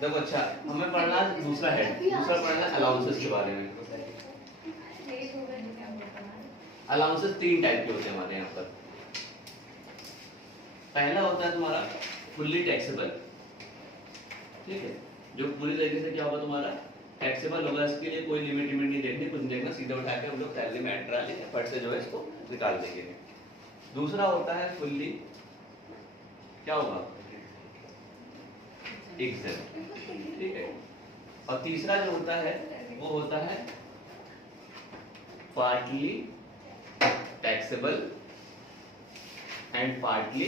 देखो अच्छा, हमें पढ़ना दूसरा है, दूसरा पढ़ना अलाउंसेस के बारे में। अलाउंसेस 3 टाइप के होते हैं हमारे यहाँ पर। पहला होता है तुम्हारा फुल्ली टैक्सेबल, ठीक है, जो पूरी तरीके से क्या होगा तुम्हारा टैक्सेबल होगा, इसके लिए कोई लिमिट नहीं देखनी, कुछ देखना, सीधा उठा के हम लोग सैलरी में एंटर डाल देंगे, फट से जो है इसको निकाल देंगे। दूसरा होता है फुल्ली क्या होगा एग्जेम्प्ट, ठीक है। और तीसरा जो होता है वो होता है partly taxable and partly,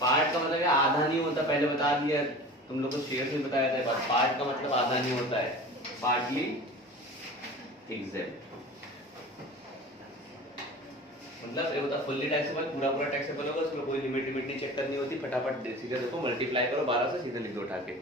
part का मतलब है आधा नहीं होता, पहले बता दिया तुम लोग को, शेयर से बताया था, पार्ट का मतलब आधा नहीं होता है, पार्टली एग्जेम्प्ट मतलब ये होता है फुल्ली टैक्सेबल, पूरा टैक्सेबल होगा, उसमें कोई लिमिट नहीं चेक करनी होती, फटाफट सीधे देखो मल्टीप्लाई करो 12 से, सीधे लिख दो उठा के।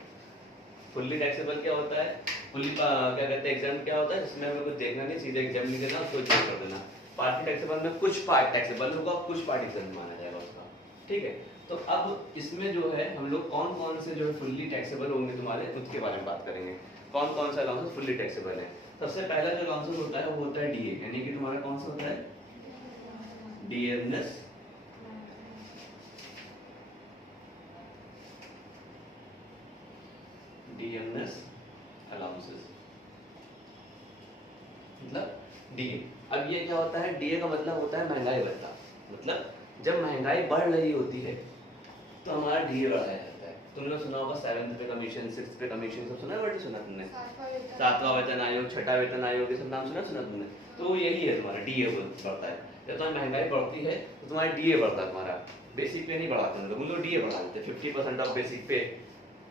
फुल्ली टैक्सेबल क्या होता है, फुल्ली क्या कहते हैं एग्जाम क्या होता है, जिसमें हमें कुछ देखना नहीं, सीधे एग्जाम लिख देना, उसको इग्नोर कर देना। पार्टली टैक्सेबल में कुछ पार्ट टैक्सेबल होगा, कुछ पार्ट एग्जाम माना जाएगा उसका, ठीक है। तो अब इसमें जो है हम लोग कौन कौन से जो है फुल्ली टैक्सेबल होंगे तुम्हारे, उसके बारे में बात करेंगे, कौन कौन सा अलाउंसेस फुल्ली टैक्सेबल है। सबसे पहला जो अलाउंसेस होता है वो होता है डीए, यानी कि तुम्हारा कौन सा होता है डियरनेस अलाउंसेस, मतलब डीए। अब ये क्या होता है, डीए का मतलब होता है महंगाई भत्ता, मतलब जब महंगाई बढ़ रही होती है तो हमारा डीए बढ़ाया जाता है। तुमने सुना होगा 7th पे कमीशन, 6th पे कमीशन, सब सुना है, वर्ड सुना तुमने, 7वां वेतन आयोग, 6ठा वेतन आयोग, ये सब नाम सुना तुमने, तो यही है तुम्हारा डीए बढ़ता है। जब तुम्हारी महंगाई बढ़ती है तो तुम्हारा डीए बढ़ता है, तुम्हारा बेसिक पे नहीं बढ़ाते हम लोग डीए बढ़ा देते हैं, 50% ऑफ बेसिक पे,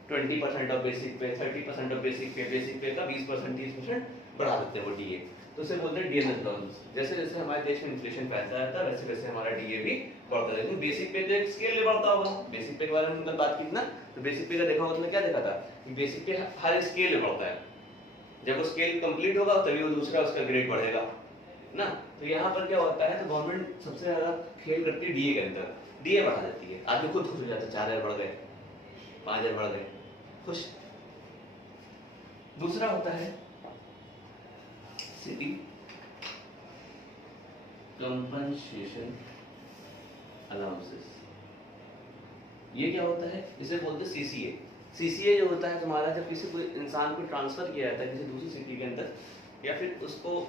20% ऑफ बेसिक पे, 30% ऑफ बेसिक पे, बेसिक पे का 20% 30% बढ़ा देते हैं वो डीए, तो उसे बोलते हैं डीए अलाउंस। जैसे जैसे हमारे देश में इन्फ्लेशन फैलता रहता है वैसे वैसे हमारा डीए भी बढ़ता है, लेकिन बेसिक पे तो एक स्केल में बढ़ता होगा। बेसिक पे के बारे में बात की ना, तो बेसिक पे का देखा होगा तुमने, क्या देखा था कि बेसिक पे हर स्केल में बढ़ता है, जब वो स्केल कंप्लीट होगा तभी वो दूसरा उसका ग्रेड बढ़ेगा ना। तो यहाँ पर क्या होता है, तो गवर्नमेंट सबसे ज्यादा खेल करती है डीए के अंदर, डीए बढ़ा देती है, आदमी खुद खुश हो जाता है, 4000 बढ़ गए, 5000 बढ़ गए, खुश। दूसरा होता है सिटी कंपनसेशन अलाउंसेस, ये क्या होता है, इसे बोलते हैं सीसीए। सीसीए जो होता है तुम्हारा, जब किसी कोई इंसान को ट्रांसफर किया जाता है किसी दूसरी सिटी के अंदर, या फिर उसको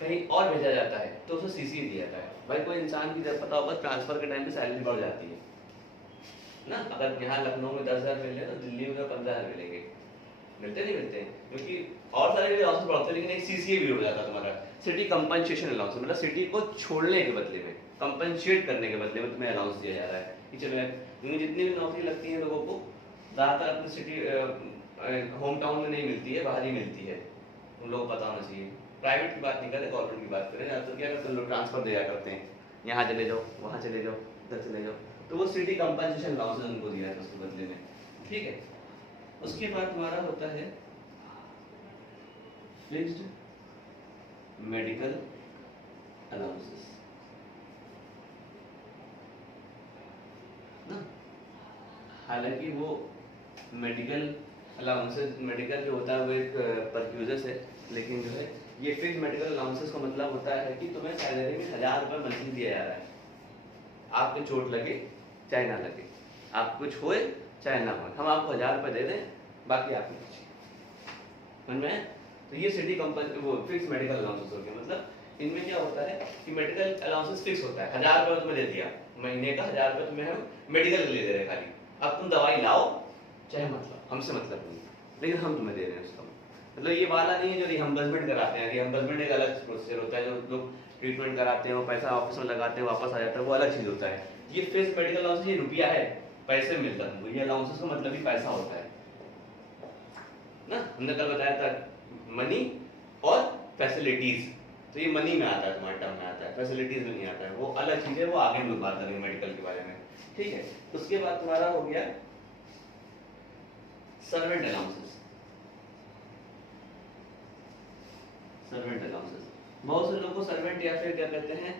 कहीं और भेजा जाता है तो उसे सीसीए दिया जाता है। भाई कोई इंसान की जब पता होगा ट्रांसफर के टाइम पे सैलरी बढ़ जाती है ना, अगर यहाँ लखनऊ में 10,000 मिल रहे तो दिल्ली में 15,000 मिलेंगे, मिलते नहीं मिलते, क्योंकि और सारे अलाउंस बढ़ते हैं, लेकिन एक सीसीए भी हो जाता है तुम्हारा, सिटी कंपनसेशन अलाउंस, मतलब सिटी को छोड़ने के बदले में, कंपनसेट करने के बदले में तुम्हें अलाउंस दिया जा रहा है कि चलो क्योंकि जितनी भी नौकरी लगती है लोगों को ज़्यादातर अपनी सिटी होम टाउन में नहीं मिलती है, बाहर ही मिलती है, उन लोगों को पता होना चाहिए। प्राइवेट की बात नहीं करें, गवर्नमेंट की बात करें, ज़्यादातर क्या करते हैं लोग ट्रांसफर दिया करते हैं, यहाँ चले जाओ, वहाँ चले जाओ, इधर चले जाओ, तो वो सिटी कंपनसेशन अलाउंस उनको दिया है उसके बदले में, ठीक है। उसके बाद तुम्हारा होता है फिक्स्ड मेडिकल अलाउंसेस ना, हालांकि वो मेडिकल अलाउंसेस, मेडिकल जो होता है वो एक परक्यूजस है, लेकिन जो है ये फिक्स्ड मेडिकल अलाउंसेस का मतलब होता है कि तुम्हें सैलरी में 1000 रुपये मंथली दिया जा रहा है, आपको चोट लगे चाहे ना लगे, आप कुछ होए चाहे ना हो, हम आपको 1000 रुपये दे दें, बाकी आपकी कुछ समझ में। तो ये सिटी कंपनी वो फिक्स मेडिकल अलाउंसेस हो गया, मतलब इनमें क्या होता है कि मेडिकल अलाउंसेस फिक्स होता है, 1000 रुपये तुम्हें दे दिया, महीने का 1000 रुपये तुम्हें हम मेडिकल के लिए दे रहे हैं खाली, अब तुम दवाई लाओ चाहे मत लाओ, हमसे मतलब नहीं, लेकिन हम तुम्हें दे रहे हैं उसका, मतलब ये वाला नहीं है जो रिहम्बर्समेंट कराते हैं, रिहम्बर्समेंट एक अलग प्रोसीजर होता है, जो लोग ट्रीटमेंट कराते हैं वो पैसा ऑफिस में लगाते हैं वापस आ जाता है, वो अलग चीज होता है। ये फिक्स मेडिकल अलाउंस ये रुपया है, पैसे मिलता है, ये अलाउंसेस का मतलब ही पैसा होता है ना। हमने कल बताया था मनी और फैसिलिटीज, तो ये मनी में आता है, तुम्हारे टर्म में आता है, फैसिलिटीज में नहीं आता है, वो अलग चीज है, वो आगे हम लोग बात करेंगे मेडिकल के बारे में, ठीक है। उसके बाद तुम्हारा हो गया सर्वेंट अलाउंसेस। सर्वेंट अलाउंसेस बहुत से लोगों को सर्वेंट या फिर क्या कहते हैं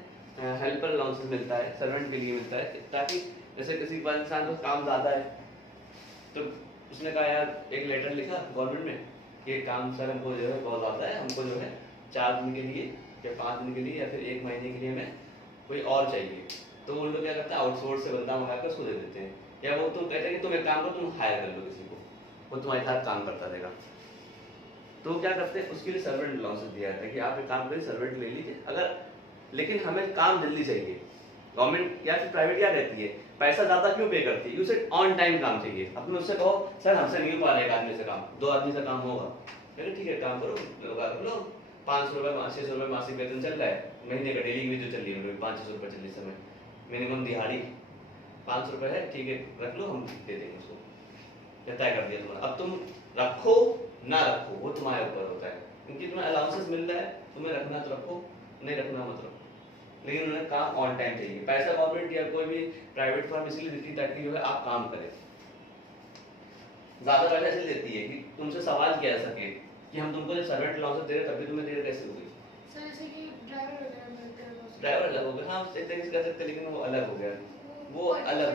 हेल्पर अलाउंसेस मिलता है, सर्वेंट के लिए मिलता है, ताकि जैसे किसी इंसान को काम ज्यादा है तो उसने कहा यार एक लेटर लिखा गवर्नमेंट में कि काम सर हमको जो है बहुत ज़्यादा है, हमको जो है 4 दिन के लिए या 5 दिन के लिए या फिर 1 महीने के लिए हमें कोई और चाहिए। तो उन लोग क्या करते हैं, आउटसोर्स से बंदा मंगा कर उसको दे देते हैं, या वो तो कहते हैं कि तुम एक काम करो, तुम हायर कर लो किसी को, वो तुम्हारे साथ काम करता रहेगा। तो क्या करते हैं, उसके लिए सर्वेंट अलाउंसेस दिया जाता है कि आप एक काम करिए, सर्वेंट ले लीजिए, अगर लेकिन हमें काम जल्दी चाहिए। गवर्नमेंट या फिर प्राइवेट क्या कहती है, पैसा ज़्यादा क्यों पे करती है, उसे ऑन टाइम काम चाहिए। अब तुम उससे कहो सर हमसे नहीं हो पा रहा है, एक आदमी से काम, 2 आदमी से काम होगा, अरे ठीक है काम करो, लगा लो 500 रुपये 600 रुपये मासिक वेतन चल रहा है, महीने का डेली वेज जो चल रही है 500 रुपये चल रही है समय, मिनिमम दिहाड़ी 500 रुपये है, ठीक है रख लो, हम दे देंगे उसको, तय कर दिया तुम्हारा। अब तुम रखो ना रखो वो तुम्हारे ऊपर होता है, क्योंकि तुम्हें अलाउंसेस मिल रहा है, तुम्हें रखना तो रखो, नहीं रखना मत रखो, लेकिन उन्हें काम ऑन टाइम चाहिए। पैसा गवर्नमेंट या कोई भी प्राइवेट फर्म इसलिए देती है ताकि जो है आप काम करें। ज्यादा पैसा इसलिए देती है कि तुमसे सवाल किया जा सके कि हम तुमको जब सर्वेंट अलाउंसेस दे रहे तभी तुम्हें दे रहे, कैसे होगी? सर जैसे कि ड्राइवर वगैरह मिलते हैं, ड्राइवर अलग हो गया, हाँ एक तरीके से कह सकते, लेकिन वो अलग हो गया, वो अलग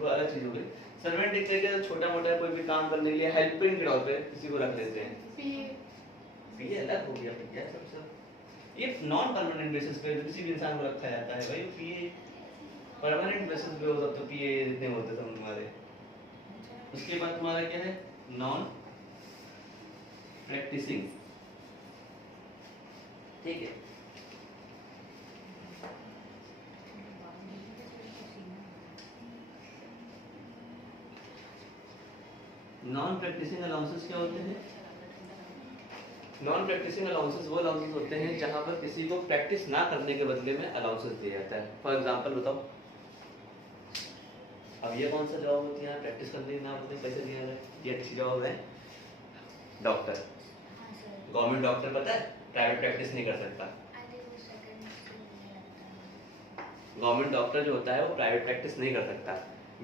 वो अलग चीज हो गई। सर्वेंट एक तरीके से छोटा मोटा कोई भी काम करने के लिए हेल्पिंग के तौर पे किसी को रख लेते हैं। पीए अलग हो गया भैया, सब ये नॉन परमानेंट बेसिस पे किसी भी इंसान को रखा जाता है भाई। पीए परमानेंट बेसिस पे होता तो पीए जितने होते सब हमारे। उसके बाद तुम्हारा क्या है, नॉन प्रैक्टिसिंग, ठीक है। नॉन प्रैक्टिसिंग अलाउंसेस क्या होते हैं? नॉन प्रैक्टिसिंग अलाउंसेस वो अलाउंसेस होते हैं जहां पर किसी को प्रैक्टिस ना करने के बदले में अलाउंसेस दिया जाता है। फॉर एग्जांपल बताओ, अब ये कौन सा जॉब होती है प्रैक्टिस करने ना होते पैसे दिया जाए? ये अच्छी जॉब है डॉक्टर। गवर्नमेंट डॉक्टर पता है प्राइवेट प्रैक्टिस नहीं कर सकता। गवर्नमेंट डॉक्टर जो होता है वो प्राइवेट प्रैक्टिस नहीं कर सकता,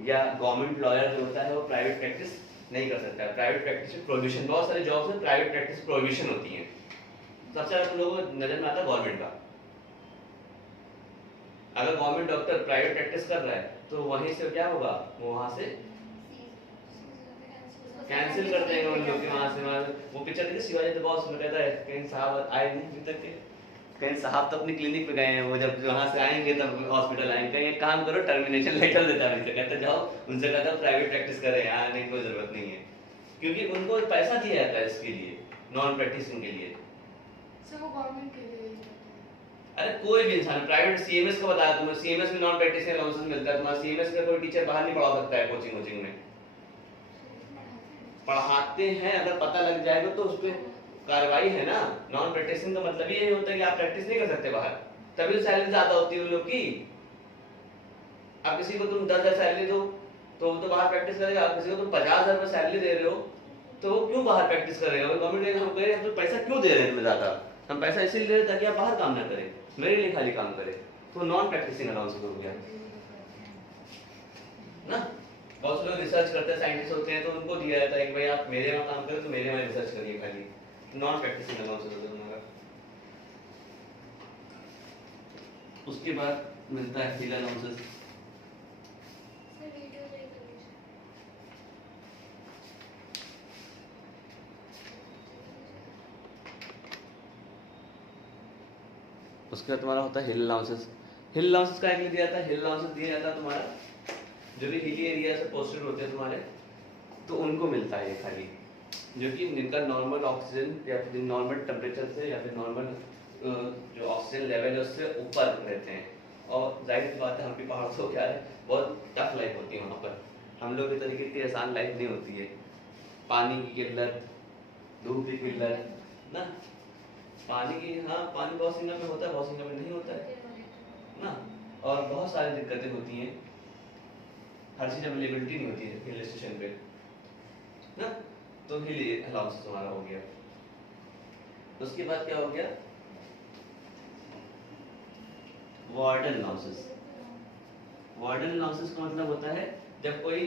या गवर्नमेंट लॉयर जो होता है वो प्राइवेट प्रैक्टिस नहीं कर सकता। प्राइवेट प्रैक्टिस में प्रोविजन, बहुत सारे जॉब्स में प्राइवेट प्रैक्टिस प्रोविजन होती है। सबसे ज्यादा तुम लोगों को नजर में आता है गवर्नमेंट का। अगर गवर्नमेंट डॉक्टर प्राइवेट प्रैक्टिस कर रहा है तो वहीं से क्या होगा, वो वहां से कैंसिल कर देंगे उन लोग के वहां से। वो पिक्चर देखिए शिवाजी द बॉस में कहता है कहीं साहब आए नहीं अभी तक के, कहीं साहब तो अपनी क्लिनिक पे गए हैं, वो जब वहां से आएंगे तब हॉस्पिटल आएंगे, कहीं एक काम करो टर्मिनेशन लेटर देता है उनसे, कहते जाओ उनसे कहता प्राइवेट प्रैक्टिस करें, यहाँ आने की कोई जरूरत नहीं है, क्योंकि उनको पैसा दिया जाता है इसके लिए, नॉन प्रैक्टिसिंग के लिए। सर वो गवर्नमेंट के लिए अरे कोई भी इंसान, प्राइवेट सीएमएस का बताया तुम्हें, सीएमएस में नॉन प्रैक्टिसिंग अलाउंसेस मिलता है। तुम्हारा सीएमएस का कोई टीचर बाहर नहीं पढ़ा सकता है कोचिंग में, पढ़ाते हैं, अगर पता लग जाएगा तो उस पर कार्रवाई है ना। नॉन प्रैक्टिसिंग का मतलब ये होता है कि आप प्रैक्टिस नहीं कर सकते बाहर, तभी तो सैलरी ज्यादा होती है उन लोग की। अब किसी को तुम 10,000 सैलरी दो तो वो तो बाहर प्रैक्टिस करेगा, आप किसी को तुम 50,000 रुपये सैलरी दे रहे हो तो वो क्यों बाहर प्रैक्टिस करेगा? गवर्नमेंट हम कह रहे हैं तो पैसा क्यों दे रहे हैं तुम्हें ज्यादा, हम पैसा इसीलिए दे रहे हैं ताकि आप बाहर काम ना करें, मेरे लिए खाली काम करें। तो नॉन प्रैक्टिसिंग अलाउंस हो गया ना। बहुत से लोग रिसर्च करते हैं, साइंटिस्ट होते हैं, तो उनको दिया जाता है कि भाई आप मेरे वहां काम करें तो मेरे वहां रिसर्च करिए, खाली नॉन प्रैक्टिसिंग अलाउंस होता है तुम्हारा। उसके बाद मिलता है हिल अलाउंसेस। उसके बाद तुम्हारा होता है हिल अलाउंसेस। हिल अलाउंसेस का एक दिया जाता है, हिल अलाउंसेस दिया जाता है तुम्हारा जो भी हिली एरिया से पोस्टेड होते हैं तुम्हारे, तो उनको मिलता है ये खाली, जो कि जिनका नॉर्मल ऑक्सीजन या फिर नॉर्मल टेम्परेचर से या फिर नॉर्मल जो ऑक्सीजन लेवल है उससे ऊपर रहते हैं। और जाहिर सी बात है हम भी पहाड़ से क्या है, बहुत टफ लाइफ होती है वहाँ पर, हम लोग की तरीके की आसान लाइफ नहीं होती है। पानी की किल्लत, धूप की किल्लत ना, पानी की, हाँ पानी बहुत सिंगा में होता है, बहुत सिंगा में नहीं होता है ना, और बहुत सारी दिक्कतें होती हैं, हर चीज अवेलेबिलिटी नहीं होती है हिल स्टेशन पे ना। तो हिल अलाउंसेस हमारा हो गया। उसके बाद क्या हो गया, वार्डन अलाउंसेस। वार्डन अलाउंसेस का मतलब होता है जब कोई,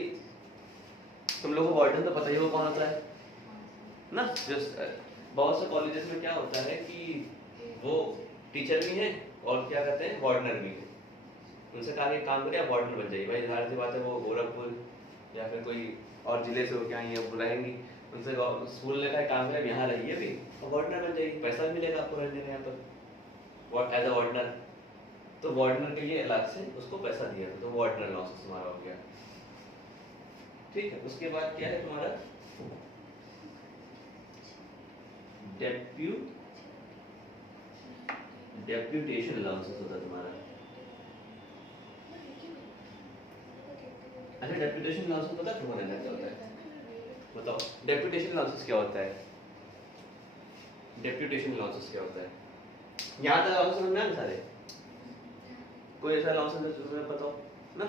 तुम लोगों को वार्डन तो पता ही हो कौन होता है ना। बहुत से कॉलेजेस में क्या होता है कि वो टीचर भी हैं और क्या कहते हैं वार्डनर भी हैं, उनसे कहा कि काम करिए आप वार्डनर बन जाइए। भाई जाहिर सी बात है वो गोरखपुर या फिर कोई और जिले से होके आई है वो रहेंगी, उनसे स्कूल ने कहा काम करें यहाँ रहिए भी और वार्डनर बन जाएगी, पैसा भी मिलेगा आपको रहने का यहाँ पर एज अ वार्डनर। तो वार्डनर के लिए अलग से उसको पैसा दिया था, तो वार्डनर लॉसेस तुम्हारा हो गया। ठीक है, उसके बाद क्या है तुम्हारा डेप्यूटेशन लॉसेस होता है तुम्हारा। अच्छा, डेप्यूटेशन लॉसेस पता है तुम्हारे क्या होता है? बताओ डेप्यूटेशन लॉसेस क्या होता है? डेप्यूटेशन लॉसेस क्या होता है? यहाँ तक आपको समझ में आया सारे? कोई ऐसा लॉसेस है तुम्हें बताओ ना,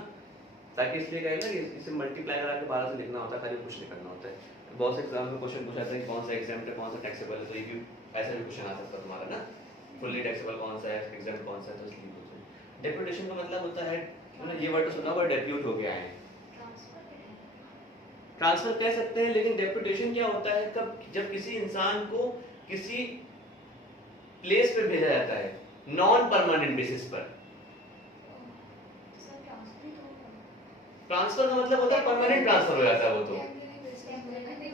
ताकि इसलिए कहें ना कि इसे मल्टीप्लाई करा के 12 से लिखना होता है, खाली कुछ नहीं करना होता है। बहुत से एग्जाम में क्वेश्चन पूछा जाता है कौन सा एग्जाम है कौन सा टैक्सेबल है, तो ये भी ऐसा भी क्वेश्चन आ सकता है तुम्हारा ना, फुल्ली टैक्सेबल कौन सा है, एग्जाम कौन सा है, तो इसलिए पूछते हैं। डेप्यूटेशन का मतलब होता है ना, ये वर्ड तो सुना हुआ, डेप्यूट हो गया है, ट्रांसफर कह सकते हैं, लेकिन डेप्यूटेशन क्या होता है? कब जब किसी इंसान को किसी प्लेस पे भेजा जाता है नॉन परमानेंट बेसिस पर। ट्रांसफर का मतलब होता है परमानेंट ट्रांसफर हो जाता है, वो तो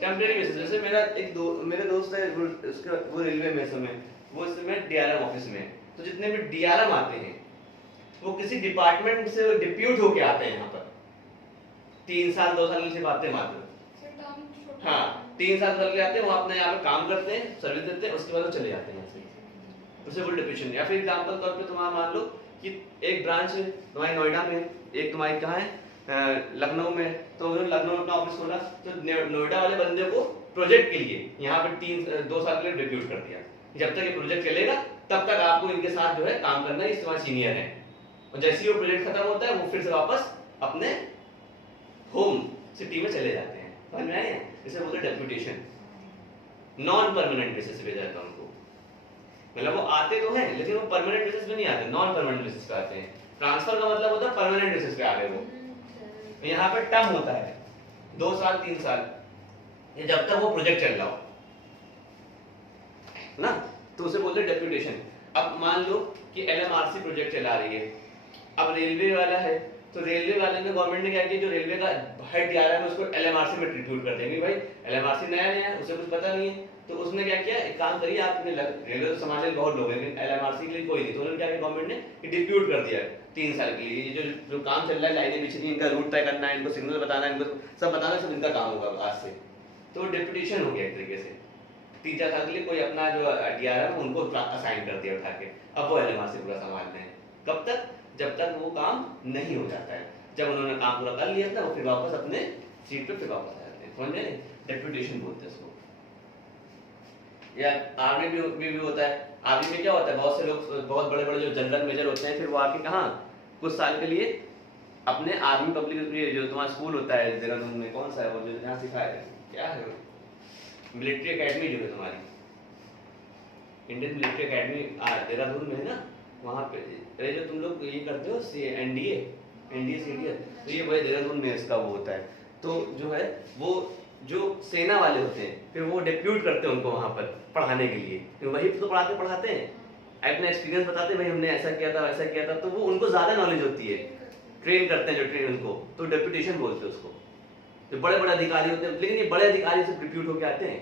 टेम्परेरी बेसिस। जैसे मेरे दोस्त है वो रेलवे में समय वो इस समय डीआरएम ऑफिस में, तो जितने भी डीआरएम आते हैं वो किसी डिपार्टमेंट से डिप्यूट होके आते हैं यहाँ पर, 3 साल 2 साल से आते हैं मात्र। हाँ, 3 साल के लिए आते हैं, वो अपने यहाँ पे काम करते हैं, सर्विस देते हैं, उसके बाद वो चले जाते हैं यहाँ से, उसे वो डिप्यूटेशन। या फिर एग्जांपल तौर पे तुम्हारा मान लो कि एक ब्रांच है तुम्हारी नोएडा में, एक तुम्हारी कहाँ है लखनऊ में, तो लखनऊ में अपना ऑफिस खोला, तो नोएडा वाले बंदे को प्रोजेक्ट के लिए यहाँ पे 2 साल के लिए डिप्यूट कर दिया, जब तक ये प्रोजेक्ट चलेगा तब तक आपको इनके साथ जो है काम करना है, इस तुम्हारे सीनियर है, और जैसे ही वो प्रोजेक्ट खत्म होता है वो फिर से वापस अपने होम सिटी में चले जाते हैं। समझ में आया? इसे बोलते हैं डेप्यूटेशन। नॉन परमानेंट बेसिस पे भेजा जाता है उनको, मतलब वो आते तो हैं लेकिन वो परमानेंट बेसिस पे नहीं आते, नॉन परमानेंट बेसिस पे आते हैं। ट्रांसफर का मतलब होता है परमानेंट बेसिस पे आ गए वो। यहाँ पे टर्म होता है 2 साल 3 साल, ये जब तक वो प्रोजेक्ट चल रहा हो ना, तो उसे बोलते हैं डेप्यूटेशन। अब मान लो कि एलएमआरसी प्रोजेक्ट चला रही है, अब रेलवे वाला है, तो रेलवे वाले ने गवर्नमेंट ने क्या किया, जो रेलवे का हेड आ रहा है उसको एलएमआरसी में ट्रिब्यूट कर देंगे। भाई एलएमआरसी नया नया है, उसे कुछ पता नहीं है, तो उसने क्या किया, एक काम करिए आप रेलवे तो समाज बहुत लोग हैं लेकिन एलएमआरसी के लिए कोई नहीं, तो उन्होंने क्या किया गवर्नमेंट ने डिप्यूट कर दिया 3 साल के लिए। ये जो काम चल रहा है, लाइनें बिछनी, इनका रूट तय करना है, इनको सिग्नल बताना है, इनको सब बताना, सब इनका काम होगा आज से। तो डेप्यूटेशन हो गया एक तरीके से। 3-4 साल के लिए कोई अपना जो डीआरएम है उनको असाइन कर दिया उठा के, अब वो एलएमआरसी पूरा संभालते हैं। कब तक? जब तक वो काम नहीं हो जाता है। जब उन्होंने काम पूरा कर लिया था वो फिर वापस अपने सीट पे फिर वापस आ जाते हैं। समझ गए? डेप्यूटेशन बोलते हैं इसको। या आर्मी भी होता है। आर्मी में क्या होता है, बहुत से लोग बहुत बड़े बड़े जो जनरल मेजर होते हैं, फिर वो आके कहाँ कुछ साल के लिए अपने आर्मी पब्लिक जो तुम्हारा स्कूल होता है देहरादून में, कौन सा है वो जो जहाँ सिखाया क्या है, मिलिट्री एकेडमी जो है तुम्हारी, इंडियन मिलिट्री एकेडमी देहरादून में है ना, वहाँ पे अरे जो तुम लोग ये करते हो एनडीए सीडीएस, तो ये वही देहरादून में इसका वो होता है। तो जो है वो जो सेना वाले होते हैं फिर वो डिप्यूट करते हैं उनको वहाँ पर पढ़ाने के लिए, फिर वही तो पढ़ाते हैं, अपना एक्सपीरियंस बताते हैं, भाई हमने ऐसा किया था वैसा किया था, तो वो उनको ज्यादा नॉलेज होती है, ट्रेन करते हैं जो ट्रेन उनको, तो डेप्यूटेशन बोलते हैं उसको। जो बड़े बड़े अधिकारी होते हैं, लेकिन ये बड़े अधिकारी से डिप्यूट होकर आते हैं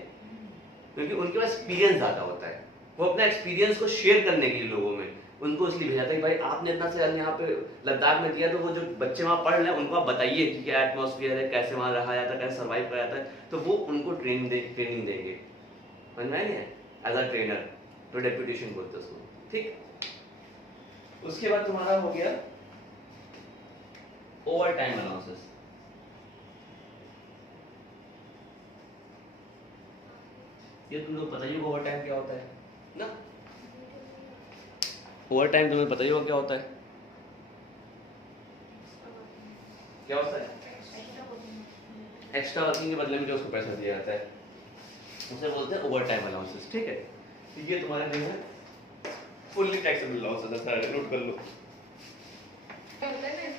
क्योंकि उनके पास एक्सपीरियंस ज्यादा होता है, वो अपना एक्सपीरियंस को शेयर करने के लिए लोगों में, उनको इसलिए भेजा था कि भाई आपने इतना साल यहाँ पे लद्दाख में दिया, तो वो जो बच्चे वहाँ पढ़ रहे हैं उनको आप बताइए कि क्या एटमॉस्फेयर है, कैसे वहाँ रहा जाता है, कैसे सर्वाइव करा जाता है, तो वो उनको ट्रेनिंग देंगे। समझ में आया? एज अ ट्रेनर, तो डेप्यूटेशन बोलते हैं उसको। ठीक, उसके बाद तुम्हारा हो गया ओवर टाइम अलाउंसेस। ये तुम लोग बताइए ओवर टाइम क्या होता है ना, ओवर टाइम तुम्हें पता ही होगा क्या होता है, क्या होता है? एक्स्ट्रा वर्किंग के बदले में जो उसको पैसा दिया जाता है उसे बोलते हैं ओवर टाइम अलाउंसेस। ठीक है, तो ये तुम्हारे जो है फुल्ली टैक्सेबल अलाउंसेस है, सारे नोट कर लो।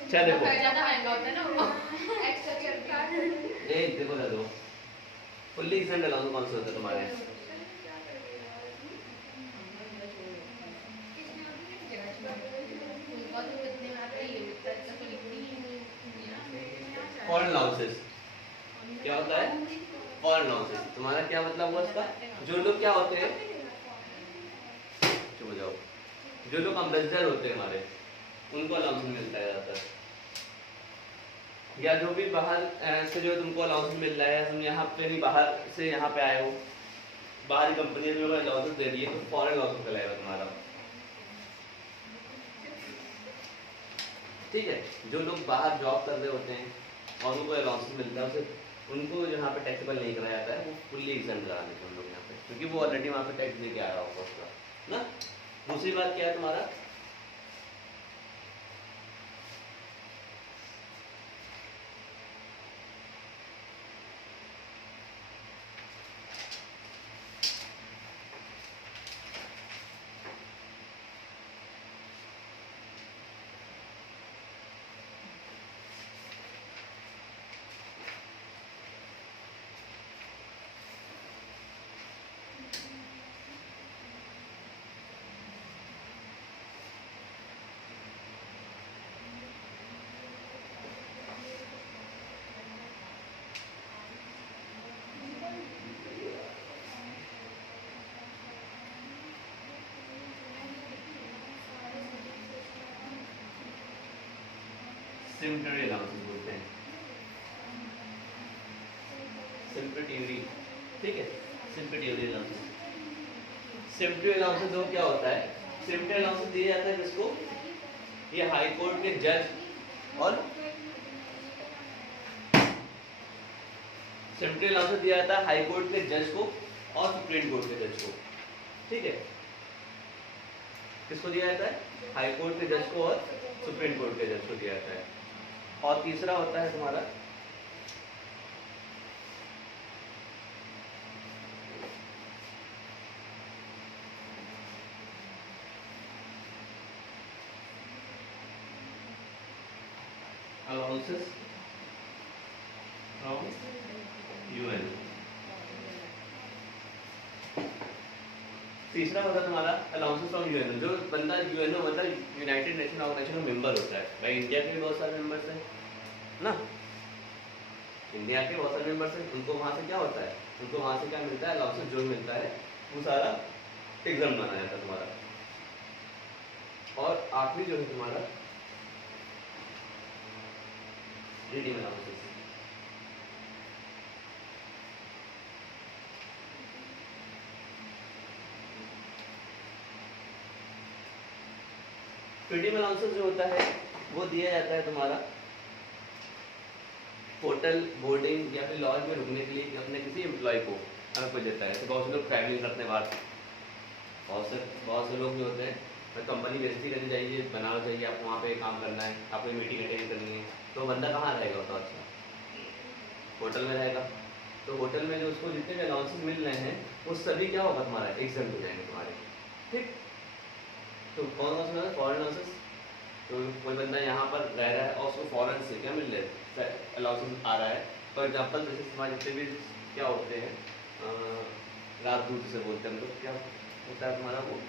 क्या देखो ज्यादा महंगा होता है ना वो एक्स्ट्रा चल ए देखो दादो, फुल्ली एक्सेंट अलाउंस कौन सा होता है तुम्हारे? फॉरेन अलाउंसेस, क्या होता है? Foreign allowances. तुम्हारा क्या मतलब हुआ इसका? जो लोग क्या होते हैं, चुप हो जाओ, जो लोग अम्बेसडर होते हैं हमारे, उनको अलाउंस मिलता है ज़्यादातर, या जो भी बाहर से जो तुमको अलाउंस मिल रहा है, तुम यहाँ पे नहीं बाहर से यहाँ पे आए हो, बाहरी कंपनी ने अलाउंस दे रही है, तो फॉरेन अलाउंस कहलाएगा तुम्हारा। ठीक है, जो लोग बाहर जॉब कर रहे होते हैं और उनको अलाउंस मिलता है, उसे उनको यहाँ पे टैक्सेबल नहीं कराया जाता है, वो फुल्ली एग्जाम करा देते हैं हम लोग यहाँ पे, क्योंकि वो ऑलरेडी वहाँ पे टैक्स दे के आया होगा उसका ना। दूसरी बात क्या है तुम्हारा, सिम्पटरी अलाउंसेस बोलते हैं, सिम्पटरी, ठीक है, सिम्पटरी अलाउंसेस। सिम्पटरी अलाउंसेस तो क्या होता है, सिम्पटरी अलाउंसेस दिया जाता है किसको, ये हाई कोर्ट के जज और सिम्पटरी अलाउंसेस दिया जाता है हाई कोर्ट के जज को और सुप्रीम कोर्ट के जज को, ठीक है, किसको दिया जाता है, हाई कोर्ट के जज को और सुप्रीम कोर्ट के जज को दिया जाता है। और तीसरा होता है तुम्हारा अलाउंसेस फ्रॉम यूएन। तीसरा होता है तुम्हारा अलाउंसेस फ्रॉम यूएन, जो बंदा यूएनओ मतलब यूनाइटेड नेशन ऑर्गेनाइजेशन का मेंबर होता है। भाई इंडिया के भी बहुत सारे मेंबर्स हैं ना, इंडिया के बहुत सारे मेंबर्स हैं, उनको वहाँ से क्या होता है, उनको वहाँ से क्या मिलता है, अलाउंसेस जो मिलता है वो सारा एग्जाम माना जाता है तुम्हारा। और आखिरी जो है तुम्हारा रिडीम अलाउंसेस। रिडीम अलाउंसेस जो होता है वो दिया जाता है तुम्हारा होटल, बोर्डिंग या फिर लॉज में रुकने के लिए अपने किसी एम्प्लॉय को हमें कुछ देता है। जैसे बहुत से लोग ट्रैवलिंग करते हैं बाहर, बहुत से लोग जो होते हैं, कंपनी बेचती करनी चाहिए, बनाना चाहिए, आपको वहाँ पे काम करना है, आपको मीटिंग अटेंड करनी है, तो बंदा कहाँ रहेगा, तो अच्छा होटल में रहेगा। तो होटल में जो उसको जितने भी अलाउंसेस मिल रहे हैं वो सभी क्या होगा तुम्हारा, एग्जाम हो जाएंगे तुम्हारे, ठीक। तो कौन कौन सा फॉरेन अलाउंसेस, तो कोई बंदा यहाँ पर रह रहा है और उसको फॉरेन से क्या मिल रहा है, अलाउंसेस आ रहा है। फॉर एग्जाम्पल जैसे तुम्हारे जितने भी क्या होते हैं, राजदूत से बोलते हैं हम लोग, क्या होता है तुम्हारा वो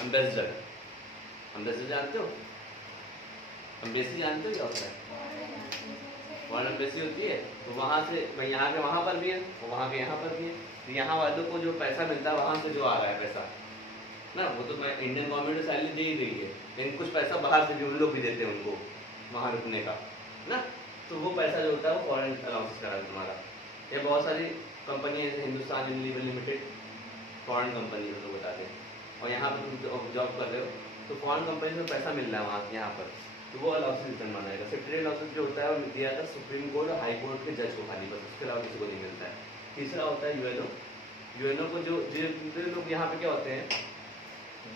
एम्बेसडर, एम्बेसडर जानते हो, एम्बेसी जानते हो क्या होता है, फॉरेन एम्बेसी होती है। तो वहाँ से यहाँ के वहाँ पर भी है, वहाँ के यहाँ पर भी है, तो यहाँ वालों को जो पैसा मिलता है वहाँ से जो आ रहा है पैसा ना, वो तो मैं इंडियन गवर्नमेंट सैलरी दे ही रही है, लेकिन कुछ पैसा बाहर से भी उन लोग भी देते हैं उनको वहाँ रुकने का ना, तो वो पैसा जो होता है वो फॉरेन अलाउंस करा तुम्हारा। ये बहुत सारी कंपनी है, जैसे Hindustan Unilever limited foreign company है, तो बता दें, और यहाँ पर तुम जॉब कर रहे हो तो फॉरेन कंपनी में पैसा मिल रहा है वहाँ यहाँ पर, तो वो अलाउंस रिटर्न माना जाएगा। सेक्रेटरी अलाउंस जो होता है वो दिया जाता है सुप्रीम कोर्ट और हाई कोर्ट के जज को खाली, बस उसके अलावा किसी को नहीं मिलता है। तीसरा होता है यूएनओ, यूएनओ को जो लोग यहाँ पे क्या होते हैं,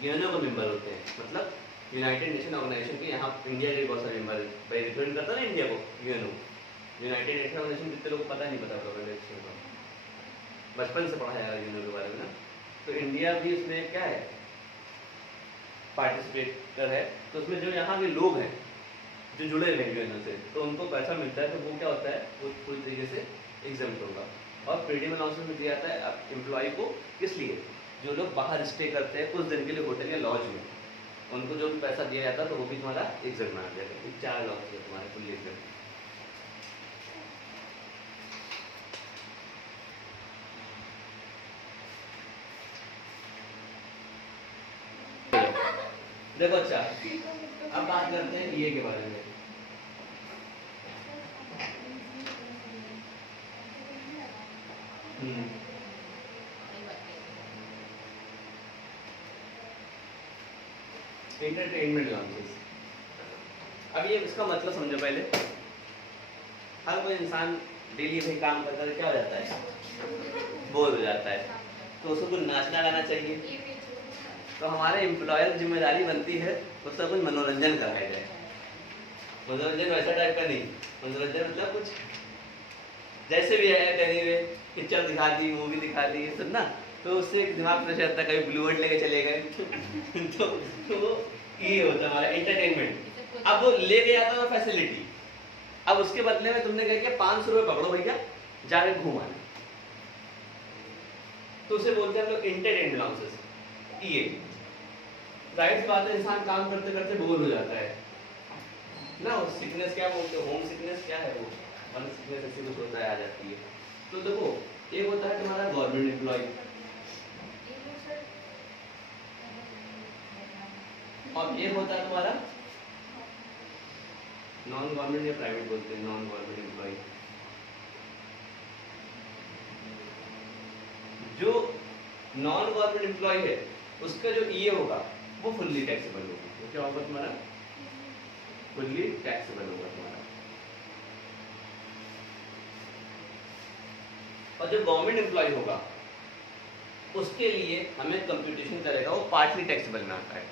यूएनओ के मेंबर होते हैं, मतलब यूनाइटेड नेशन ऑर्गेनाइजेशन के, यहाँ इंडिया के बहुत सारे मेंबर भाई रिप्रेजेंट करता है ना इंडिया को यूएनओ, यूनाइटेड नेशन ऑर्गेनाइजेशन कितने लोगों को पता नहीं पता, बचपन से पढ़ा जाएगा यूएनओ के बारे में ना। तो इंडिया भी इसमें क्या है, पार्टिसिपेटर है, तो उसमें जो यहाँ के लोग हैं जो जुड़े हुए हैं यूएनओ से, तो उनको पैसा मिलता है, तो वो क्या होता है वो पूरी तरीके से एग्जाम्प्ट होगा। और फ्रीडम अलाउंसेस में दिया जाता है एम्प्लॉय को, किस लिए, जो लोग बाहर स्टे करते हैं कुछ दिन के लिए होटल या लॉज में, उनको जो भी पैसा दिया जाता है तो वो भी तुम्हारा एग्जाम मान जाएगा। 4 अलाउंसेस है तुम्हारे फुल एग्जाम। देखो अच्छा, अब बात करते हैं ये के बारे में। Entertainment allowances. अब ये इसका मतलब समझो पहले। हर कोई इंसान डेली भाई काम करता है, क्या हो जाता है, बोर हो जाता है, तो उसको कुछ नाचना गाना चाहिए। तो हमारे एम्प्लॉयर की जिम्मेदारी बनती है उसका कुछ मनोरंजन कराया जाए। मनोरंजन वैसा टाइप का नहीं, मनोरंजन मतलब कुछ जैसे भी है, कहीं भी पिक्चर दिखा दी, मूवी दिखा दी, ये सब ना, तो उससे दिमाग फ्रेश रहता है। कभी ब्लू वर्ड लेके चले गए तो ये होता है हमारा एंटरटेनमेंट। अब वो ले गया था फैसिलिटी, अब उसके बदले में तुमने कह दिया 500 रुपये पकड़ो भैया, जाके घुमाना, तो उसे बोलते हैं हम लोग एंटरटेनमेंट अलाउंसेस। ये जाहिर बात है, इंसान काम करते करते बोर हो जाता है ना। वो सिकनेस क्या बोलते हैं, होम सिकनेस क्या है, वो वन सिकनेस ऐसी कुछ होता है, आ जाती है। तो देखो एक होता है तुम्हारा गवर्नमेंट एम्प्लॉय, और एक होता है तुम्हारा नॉन गवर्नमेंट या प्राइवेट बोलते हैं, नॉन गवर्नमेंट एम्प्लॉय। जो नॉन गवर्नमेंट एम्प्लॉय है उसका जो ईए होगा वो फुल्ली टैक्सेबल होगा। तो क्या होगा तुम्हारा, फुल्ली टैक्सेबल होगा तुम्हारा। और जो गवर्नमेंट एम्प्लॉय होगा उसके लिए हमें कंप्यूटेशन करेगा, वो पार्टली टैक्सेबल में आता है।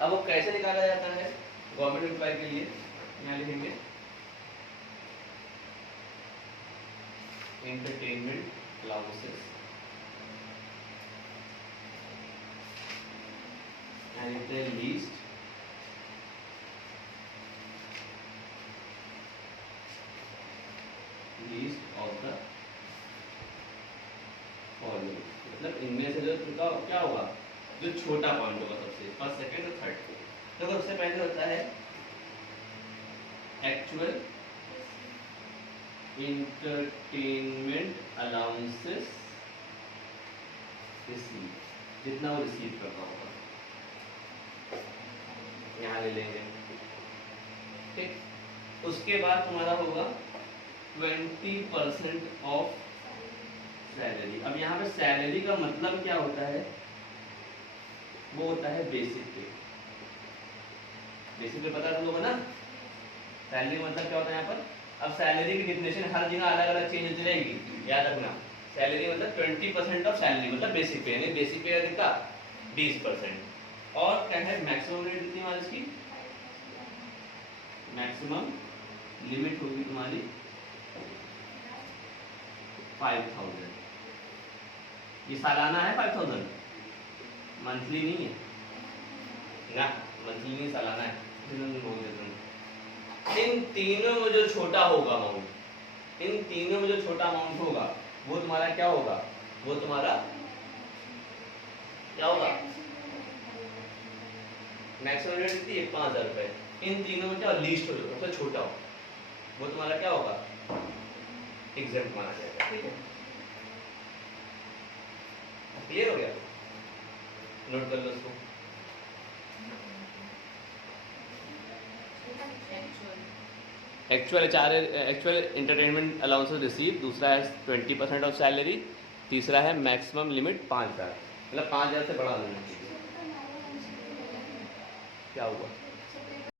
अब वो कैसे निकाला जाता है गवर्नमेंट एम्प्लॉय के लिए, यहाँ लिखेंगे entertainment allowances and if they least of the following, मतलब इनमें से जो क्या होगा, जो छोटा पॉइंट होगा सबसे फर्स्ट, सेकंड और थर्ड को। तो सबसे पहले होता है एक्चुअल इंटरटेनमेंट अलाउंसेस रिसीव, जितना वो रिसीव करता होगा यहाँ ले लेंगे, ठीक। उसके बाद तुम्हारा होगा 20% ऑफ सैलरी। अब यहाँ पे सैलरी का मतलब क्या होता है, वो होता है बेसिक पे। बेसिक पे पता है तुम लोगों को ना, सैलरी का मतलब क्या होता है यहाँ पर। अब सैलरी की डिफिनेशन हर जगह अलग अलग चेंज होती रहेगी, याद रखना। सैलरी मतलब 20% ऑफ सैलरी, मतलब बेसिक पे, यानी बेसिक पे कितना 20%। और क्या है मैक्सिमम रेट कितनी हमारी इसकी, मैक्सिमम लिमिट होगी तुम्हारी 5000। ये सालाना है 5000, मंथली नहीं है ना, मंथली नहीं सालाना है। इन तीनों में जो छोटा होगा अमाउंट, इन तीनों में जो छोटा अमाउंट होगा वो तुम्हारा क्या होगा, वो तुम्हारा क्या होगा, मैक्सिमम रेट कितनी है 5000 रुपए। इन तीनों में क्या लीस्ट हो, सबसे छोटा हो, वो तुम्हारा क्या होगा, एग्जेम्प्ट माना जाएगा। ठीक है, क्लियर हो गया, नोट कर लो इसको। एक्चुअल एंटरटेनमेंट अलाउंसेस रिसीव, दूसरा है 20% ऑफ सैलरी, तीसरा है मैक्सिमम लिमिट 5000, मतलब 5000 से बढ़ा देना चाहिए। क्या हुआ?